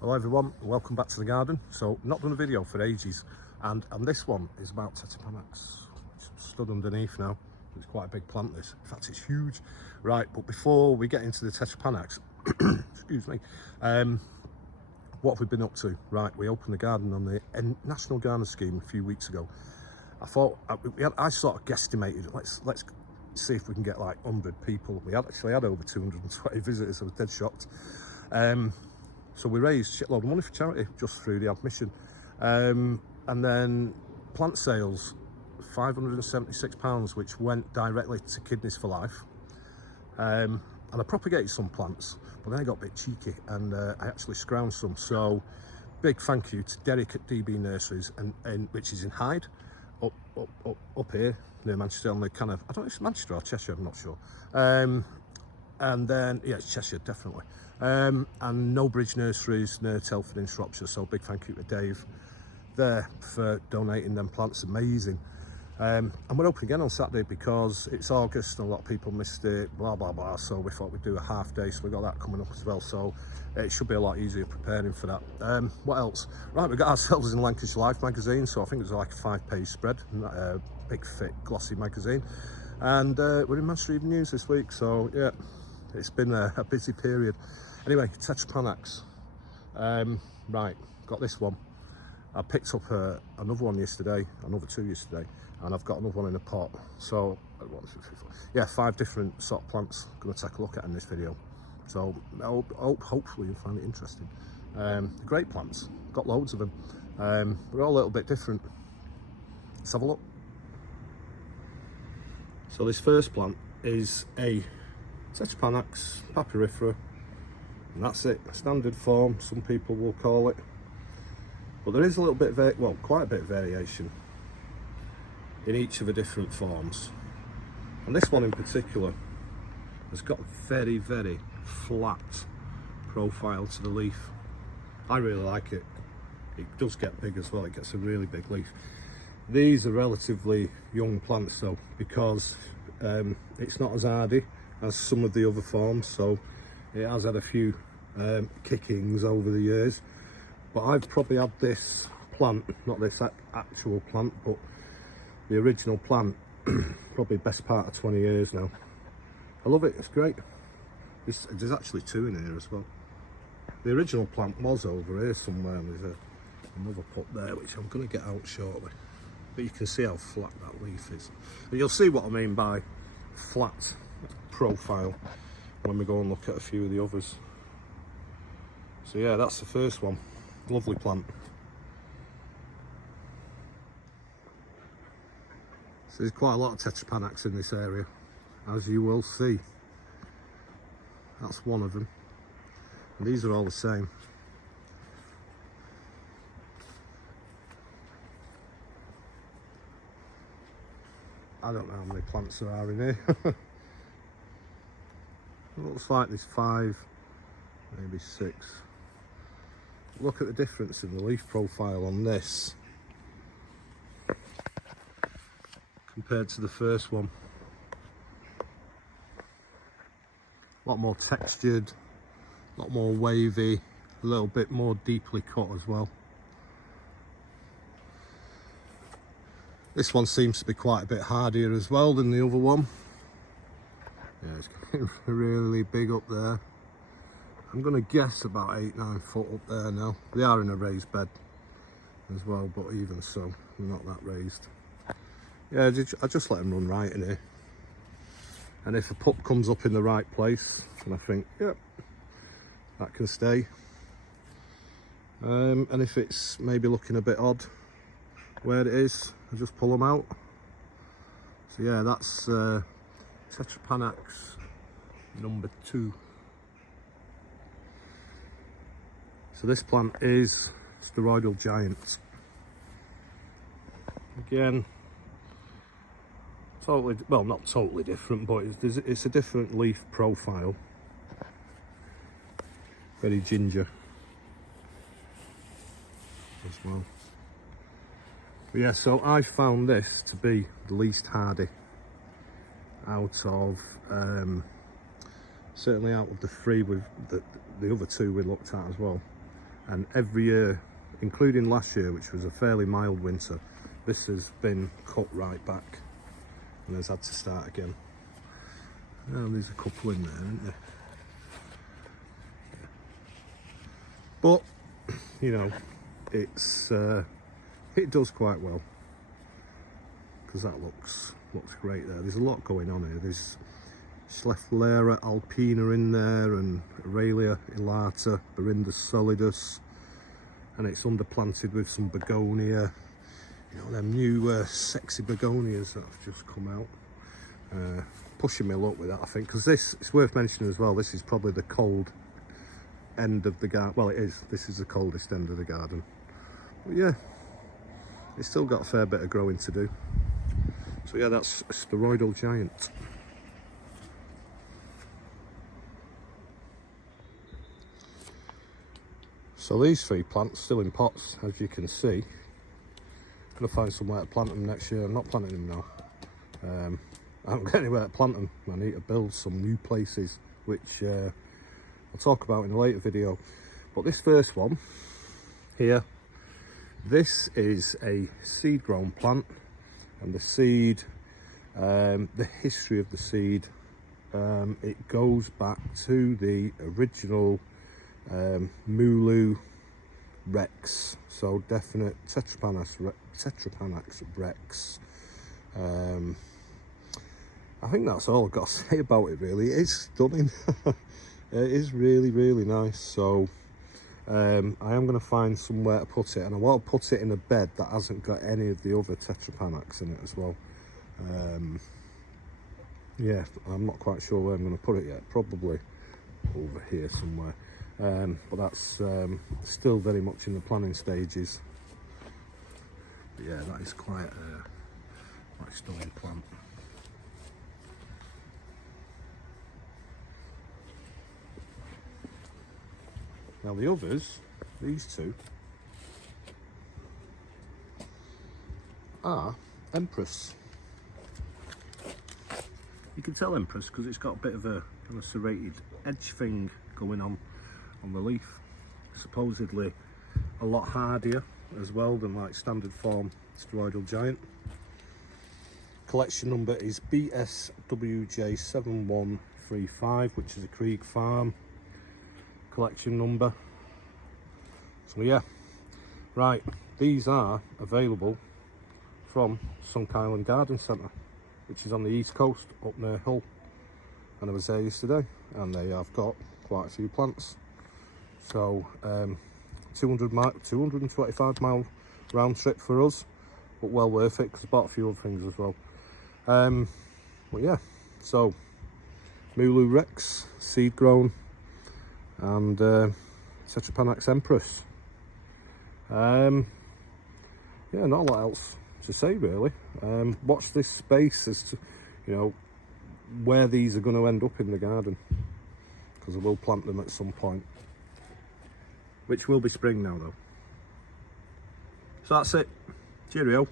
Hello everyone, welcome back to the garden. So not done a video for ages, and this one is about Tetrapanax. It's stood underneath now. It's quite a big plant this, in fact it's huge. Right, but before we get into the Tetrapanax, excuse me, what have we been up to? Right, we opened the garden on the National Garden Scheme a few weeks ago. I thought, I sort of guesstimated, let's see if we can get like 100 people. We actually had over 220 visitors, I was dead shocked. So we raised a shitload of money for charity just through the admission. And then plant sales, £576, which went directly to Kidneys for Life. And I propagated some plants, but then I got a bit cheeky and I actually scrounged some. So big thank you to Derek at DB Nurseries, and which is in Hyde, up here near Manchester, on the kind of, I don't know if it's Manchester or Cheshire, I'm not sure. And then, yeah, it's Cheshire, definitely. And No Bridge Nurseries near Telford in Shropshire. So big thank you to Dave there for donating them plants, amazing. And we're open again on Saturday because it's August and a lot of people missed it, blah, blah, blah. So we thought we'd do a half day, so we got that coming up as well. So it should be a lot easier preparing for that. What else? Right, we got ourselves in Lancashire Life magazine. So I think it was like a 5-page spread, big, thick, glossy magazine. And we're in Manchester Evening News this week. So yeah, it's been a busy period. Anyway, Tetrapanax. Right, got this one. I picked up another one yesterday, another two yesterday, and I've got another one in a pot. So, 1, 2, 3, 4. Yeah, 5 different sort of plants I'm going to take a look at in this video. So, hopefully you'll find it interesting. Great plants, got loads of them. They're all a little bit different. Let's have a look. So this first plant is a Tetrapanax papyrifera, and that's it, standard form, some people will call it. But there is a little bit of, quite a bit of variation in each of the different forms. And this one in particular has got a very, very flat profile to the leaf. I really like it. It does get big as well, it gets a really big leaf. These are relatively young plants though, because it's not as hardy as some of the other forms, so it has had a few kickings over the years. But I've probably had this plant, not this actual plant, but the original plant, probably best part of 20 years now. I love it, it's great. There's actually 2 in here as well. The original plant was over here somewhere, and there's another pot there, which I'm going to get out shortly. But you can see how flat that leaf is. And you'll see what I mean by flat profile when we go and look at a few of the others. So yeah, that's the first one. Lovely plant. So there's quite a lot of Tetrapanax in this area, as you will see. That's one of them. And these are all the same. I don't know how many plants there are in here. It looks like there's 5, maybe 6. Look at the difference in the leaf profile on this compared to the first one. A lot more textured, a lot more wavy, a little bit more deeply cut as well. This one seems to be quite a bit hardier as well than the other one. Yeah, it's getting really big up there. I'm going to guess about 8-9 foot up there now. They are in a raised bed as well, but even so, they're not that raised. Yeah, I just let them run right in here. And if a pup comes up in the right place, and I think, yep, that can stay. And if it's maybe looking a bit odd where it is, I just pull them out. So yeah, that's Tetrapanax number 2. So this plant is steroidal giant. Again, totally, well, not totally different, but it's a different leaf profile. Very ginger as well. But yeah, so I found this to be the least hardy out of certainly out of the 3 with the other 2 we looked at as well. and every year, including last year, which was a fairly mild winter, this has been cut right back and has had to start again. Oh, there's a couple in there, isn't there? But you know, it does quite well, because that looks great there. There's a lot going on here. There's Schleflera alpina in there, and Aurelia elata, Berindus solidus, and it's underplanted with some begonia. You know, them new sexy begonias that have just come out. Pushing me luck with that, I think, because it's worth mentioning as well, this is probably the cold end of the garden. Well, it is. This is the coldest end of the garden. But yeah, it's still got a fair bit of growing to do. So yeah, that's a steroidal giant. So these 3 plants still in pots, as you can see. Gonna find somewhere to plant them next year. I'm not planting them now. I haven't got anywhere to plant them. I need to build some new places, which I'll talk about in a later video. But this first one here, this is a seed grown plant, and the seed, the history of the seed, it goes back to the original Mulu Rex, so definite Tetrapanax Rex. I think that's all I've got to say about it, really. It is stunning. It is really, really nice. So I am going to find somewhere to put it, and I want to put it in a bed that hasn't got any of the other Tetrapanax in it as well. Yeah, I'm not quite sure where I'm going to put it yet. Probably over here somewhere. But that's still very much in the planning stages. But yeah, that is quite a stunning plant. Now the others, these 2, are Empress. You can tell Empress because it's got a bit of a kind of serrated edge thing going on the leaf. Supposedly a lot hardier as well than like standard form steroidal giant. Collection number is BSWJ7135, which is a Krieg Farm collection number. So yeah, right, these are available from Sunk Island Garden Centre, which is on the east coast up near Hull, and I was there yesterday, and they have got quite a few plants. So 225 mile round trip for us, but well worth it because I bought a few other things as well. But yeah, so Mulu Rex, seed grown, and Tetrapanax Empress. Yeah, not a lot else to say really. Watch this space as to, you know, where these are going to end up in the garden, because I will plant them at some point, which will be spring now though. So that's it. Cheerio.